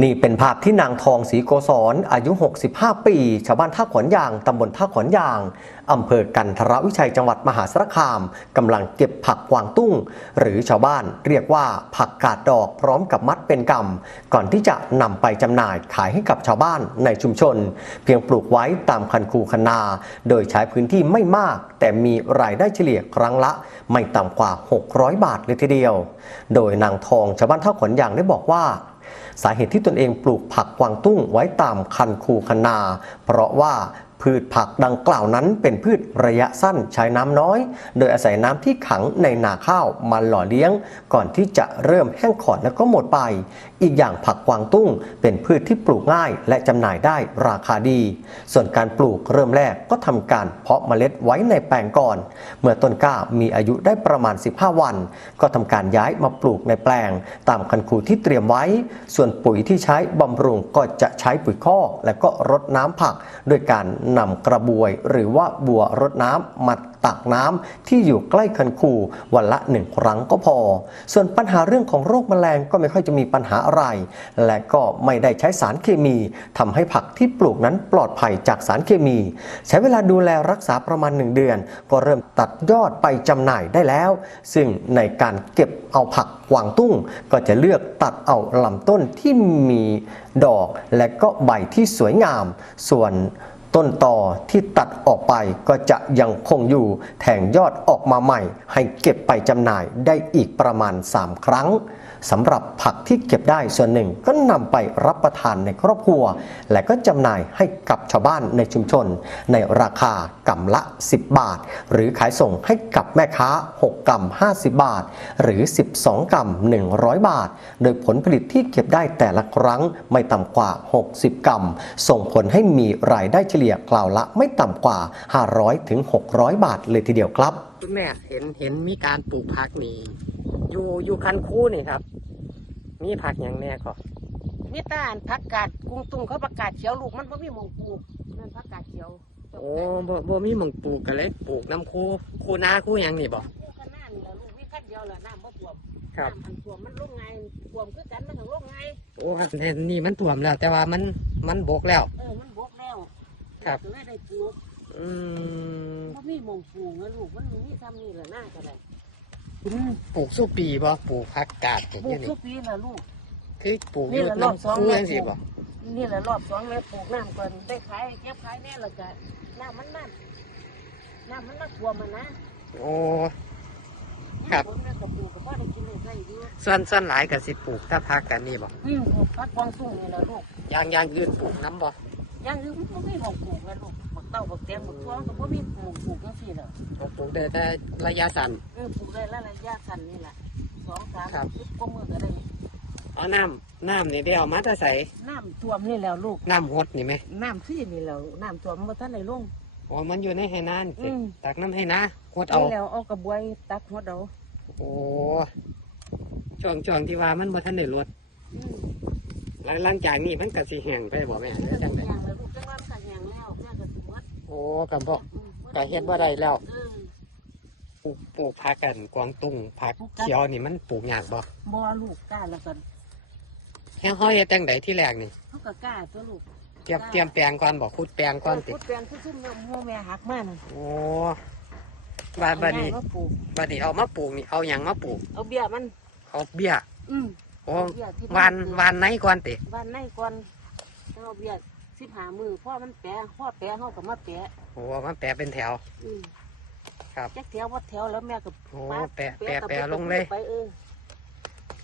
นี่เป็นภาพที่นางทองศรีโกศรอายุ 65 ปี ชาวบ้านท่าขอนยาง ตำบลท่าขอนยาง อำเภอกันทรวิชัยจังหวัดมหาสารคาม กำลังเก็บผักกวางตุ้ง หรือชาวบ้านเรียกว่าผักกาดดอกพร้อมกับมัดเป็นกำก่อนที่จะนำไปจำหน่ายขายให้กับชาวบ้านในชุมชน เพียงปลูกไว้ตามคันคูคันนา โดยใช้พื้นที่ไม่มาก แต่มีรายได้เฉลี่ยครั้งละ ไม่ต่ำกว่า 600 บาทเลยทีเดียว โดยนางทองชาวบ้านท่าขอนยางได้บอกว่า สาเหตุที่ตนเองปลูกผักกวางตุ้งไว้ตามคันคูคนนา เพราะว่าพืชผักดังกล่าวนั้นเป็นพืชระยะสั้นใช้น้ำน้อย โดยอาศัยน้ำที่ขังในนาข้าวมาหล่อเลี้ยง ก่อนที่จะเริ่มแห้งขอดแล้วก็หมดไป อีกอย่างผักกวางตุ้งเป็นพืชที่ปลูกง่ายและจำหน่ายได้ราคาดี ส่วนการปลูกเริ่มแรกก็ทำการเพาะเมล็ดไว้ในแปลงก่อน เมื่อต้นกล้ามีอายุได้ประมาณ 15 วัน ก็ทำการย้ายมาปลูกในแปลง ตามคันคูที่เตรียมไว้ ส่วนปุ๋ยที่ใช้บำรุงก็จะใช้ปุ๋ยคอกและก็รดน้ำผัก ด้วยการนำกระบวย หรือว่าบัวรดน้ำมา ตักน้ำที่อยู่ใกล้คันคูวันละหนึ่งครั้งก็พอ ส่วนปัญหาเรื่องของโรคแมลงก็ไม่ค่อยจะมีปัญหาอะไร และก็ไม่ได้ใช้สารเคมีทำให้ผักที่ปลูกนั้นปลอดภัยจากสารเคมี ใช้เวลาดูแลรักษาประมาณ 1 เดือน ก็เริ่มตัดยอดไปจำหน่ายได้แล้ว ซึ่งในการเก็บเอาผักกวางตุ้ง ก็จะเลือกตัดเอาลำต้นที่มีดอกและก็ใบที่สวยงาม ส่วน ต้นต่อที่ตัดออกไปก็จะยังคงอยู่แทงยอดออกมาใหม่ ให้เก็บไปจำหน่ายได้อีกประมาณ 3 ครั้งสำหรับผักที่เก็บได้ส่วนหนึ่งก็นำไปรับประทานในครอบครัว และก็จำหน่ายให้กับชาวบ้านในชุมชน ในราคากำละ 10 บาท หรือขายส่งให้กับแม่ค้า 6กำ50 บาท หรือ 12กำ100 บาท โดยผลผลิตที่เก็บได้แต่ละครั้งไม่ต่ำกว่า 60กำส่งผลให้มีรายได้เฉลี่ยกล่าวละไม่ต่ำกว่า 500ถึง600 บาทเลยทีเดียวครับคุณแม่เห็นเห็นมีการปลูกผักนี่อยู่อยู่คันคู่นี่ครับ มีผักอย่างแน่ก็มีแตาอันผักกาดกุ้งตุ้งเขาประกาศเขียวลูกมันบ่มีหมองปลูกนั่นผักกาดเขียวโอ้บ่บ่มีหมองปลูกกันเลยปลูกน้ำคู่คู่นาคู่หยังนี่บ่ปลูกกันหน้านี่แหละลูกมีขั้นเดียวแหละน้ำบ่ท่วมครับน้ำมันท่วมมันลงไงท่วมคือกันมันถึงลงไงโอ้อันนี่มันท่วมแล้ว แต่ว่ามันมันบกแล้ว เออมันบกแล้ว ครับ ก็เลยได้ปลูกอืมบ่มีหมองปลูกนะลูกมันมีซ้ำนี่แหละหน้าก็ได้คุณปลูกสู้ปีบ่ปลูกผักกาดอย่างปลูนี้กนี่ทุกปีละลูก คือปลูกอนี่ยู่แหละรอบสองน้ำคู่แม่ จังซี่ปลูบ่กนี่แหละรอบสองแล้วปลูกน้ำก่อนได้ขายเก็บขายแน่และก็น้ำมันนั่นน้ำมันมาท่วมมันนะโอ้ ครับ ผมเนี่ยก็ปลูกก็พอได้กินได้ใช้อยู่ส่วนส่วนหลายก็สิปลูกถ้าพักกันนี่บ่อืมปลูกผักกวางตุ้งนี่แหละลูกอยางอยางอื่นปลูกน้ำบ่ ยังคือมันบ่มีหมองปลูกนะลูกบักเต้าบักแตงบักทั่วมันก็บ่มีหมองปลูกจังซี่แหละปลูกได้แต่ระยะสั้น เออปลูกได้ละระยะสั้นนี่แหละสองสามครับ สิบกว่ามื้อก็ได้เอาน้ำน้ำนี่ได้เอามาแต่ใส่น้ำท่วมนี่แล้วลูก น้ำหดนี่ไหมน้ำซี่นี่แล้วน้ำท่วมบ่ทันได้ลง อ๋อมันอยู่ในไหนานสิอืม ตักน้ำให้นะหดเอา นี่แล้วเอากระบวยตักหัวเอาโอ้ช่วงช่วงที่ว่ามันบ่ทันได้ลดอืม หลังหลังจากนี้มันก็สิแห้งไปบ่แม่หรือจังได อ้กับบ่อืมก็เฮ็ดบ่ได้แล้วเออปลูกปลูกผักกันกวางตุ้งผักเขียวนี่มันปลูกยากบ่บ่ลูกกล้าแล้วกันแค่เฮาเฮ็ดจังไดที่แรกนี่เขาก็กล้าตัวลูกเตรียมเตรียมแปลงก่อนบ่ขุดแปลงก่อนติพูดแปลงคือซุ่มแม่หมู่แม่หักมาน่ะโอ้บาดบัดนี้เอามาปลูกบัดนี้เอามาปลูกนี่เอาหยังมาปลูกเอาเบี้ยมันเอาเบี้ยอืมโอ้เบี้ยที่วานวานไหนก่อนติบ้านในก่อนเอาเบี้ย สิบหามือพ่อมันแปะพ่อแปะเขาก็มาแปะโอ้มันแปลเป็นแถว อืมครับ จักแถววัดแถวแล้วแม่ก็โอ้ปาดแปะแปะกับแปะลงเลย ไปเออ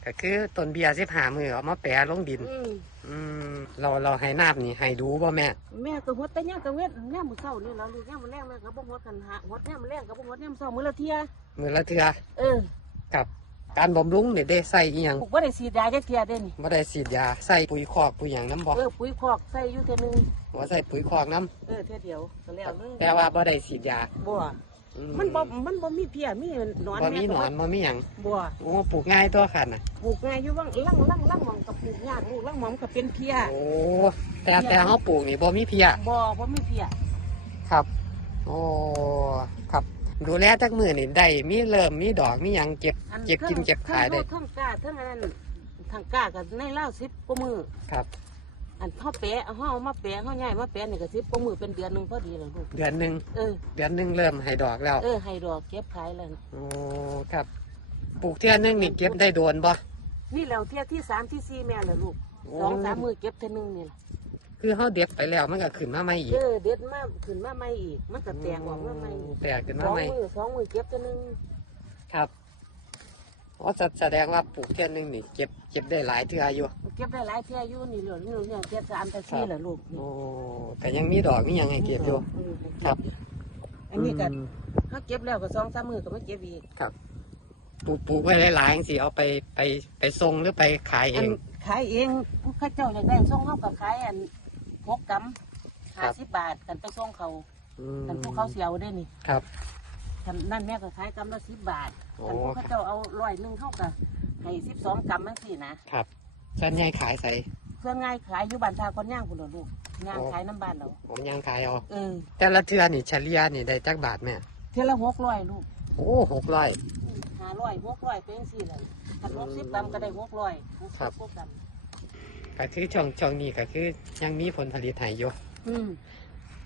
ก็คือต้นเบียร์สิบหามือเอามาแปะลงดิน อืมอืมเราเราให้น้ำนี่ให้ดูบ่แม่ แม่ก็หดแต่ย่างก็เวทย่างมือเศร้านี่แล้วลูกย่างมือแรงแม่ก็บ่หดกันหาหดย่างมือแรงก็บ่หดย่างมือเศร้ามือละเทียมือละเทือเออ กับ การบำรุงนี่ได้ใส่อีหยังปลูกบ่ได้สีดยาจักเทียเด้นี่บ่ได้ฉีดยาใส่ปุ๋ยคอกปุ๋ยหยังน้ำบ่เออปุ๋ยคอกใส่อยู่เทียหนึงว่าใส่ปุ๋ยคอกน้เออเทียเดียวก็แล้วเลยำแต่ว่าบ่ได้ฉีดยาบ่อืมันบ่มันบ่มีเพียมีหนอนบ่มีแก็หนอนบ่มีหยังบ่โอ้ปลูกง่ายตัวขันน่ะปลูกง่ายอยู่ว่างลังลังลังหมองกับปลูกยากลูกลังหมองกับเป็นเพียโอ้แต่แต่เฮาปลูกนี่บ่มีเพียบ่บ่มีเพียครับ โอ้ครับ ดูแลจักมือนี่ได้มีเริ่มมีดอกมีหยังเก็บอันเก็บกินเก็บขายได้ทั้งทั้งกล้าทั้งอันนั้นทางกล้ากับในเล่าสิบกว่ามือครับ อันเขาแปะเอาเอามาแปะเขาใหญ่มาแปะนี่ก็สิบกว่ามือเป็นเดือนหนึ่งพอดีเลยลูกเดือนหนึ่งเออเดือนหนึ่งเริ่มให้ดอกแล้ว เออให้ดอกเก็บขายแล้วโอ้ครับปลูกเทื่อนึงนี่เก็บได้โดนบ่นี่แล้วเที่ยที่สามที่สี่แม่ละลูกโอ้สองสามมือเก็บเท่านึงนี่ล่ะ คือเขาเด็ดไปแล้วมันก็ขึ้นมาใหม่อีกเออเด็ดมาขึ้นมาใหม่อีก มันก็แตกออกมาใหม่แตกขึ้นสมาองใหม่มือสองมือเก็บเท่านึงครับอ๋อแสแสดงว่าปลูกเทื่อนึงนี่เก็บเก็บได้หลายเทื่ออยู่เก็บได้หลายเที่ยอยู่นี่เหลือนี่เนี่ยเก็บสามแต่สี่ละลูกนี่โอ้แต่ยังมีดอกมีหยังให้เก็บอยู่อืมครับ อันนี้ก็อืมเขาเก็บแล้วก็สองสามมือก็มาเก็บอีกปลูกปลูกไว้หลายๆจังสิเอาไปไปไปส่งหรือไปขายเออันงขายเองผู้เข้าเจ้าอยากได้ส่งเขากับขายอัน หกกำครัห้าบ สิบบาทกันไปส่งเขาอืมกันผู้เขาเสียวได้นี่ครับกันนั่นแม่ก็ขายกำละสิบบาทโอ้ กันผู้เข้าเจ้าเอาร้อยหนึ่งเขากับให้สิบสองกำนั่นสินะครับฉันยายขายใส่เพื่อง่ายขายอยู่บ้านทาคนย่างคุณลูกย่างโอ้ขายน้ำบ้านเราผมยังขายเอาเออแต่ละเทื่อนี่เฉลี่ยนี่ได้จักบาทแม่เท่าละหกร้อยลูก โอ้หกร้อย ห้าร้อยหกร้อยเป็นสี่เลยถ้าหกสิบกำก็ได้หกร้อยหกครัสิบบกำ ก็คือช่วงช่วงนี้ก็คือยังมีผลผลิตให้อยู่อืม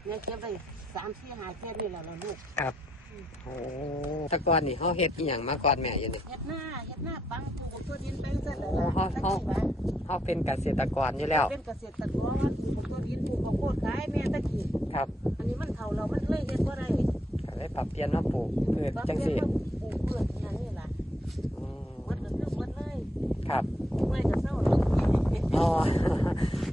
เนี่ยเก็บได้สามสี่ห้าเก็บนี่แหละล่ะลูกครับโอ้แตะกอนนี่เขาเฮ็ดอีหยังมาก่อนแม่อยู่เนี่ยเฮ็ดหน้าเฮ็ดหน้าปังปลูกตัวดินไปเสร็จแล้วโอ้ล่ะเขาตะเขากี้ว่าเขาเป็นเกษตรกรอยู่แล้ว เป็นเกษตรกรปลูกตัวดินปลูกข้าวโพดขายแม่ตะกี้ครับอันนี้มันเฒ่าแล้วมันเลยเฮ็ดบ่ได้ก็เลยปรับเปลี่ยนมาปลูกพืชบางจังเทื่สี่อก็ปลูกพืชอย่างนี้ล่ะอืมหมดก็คือหมดเลย ครับ เ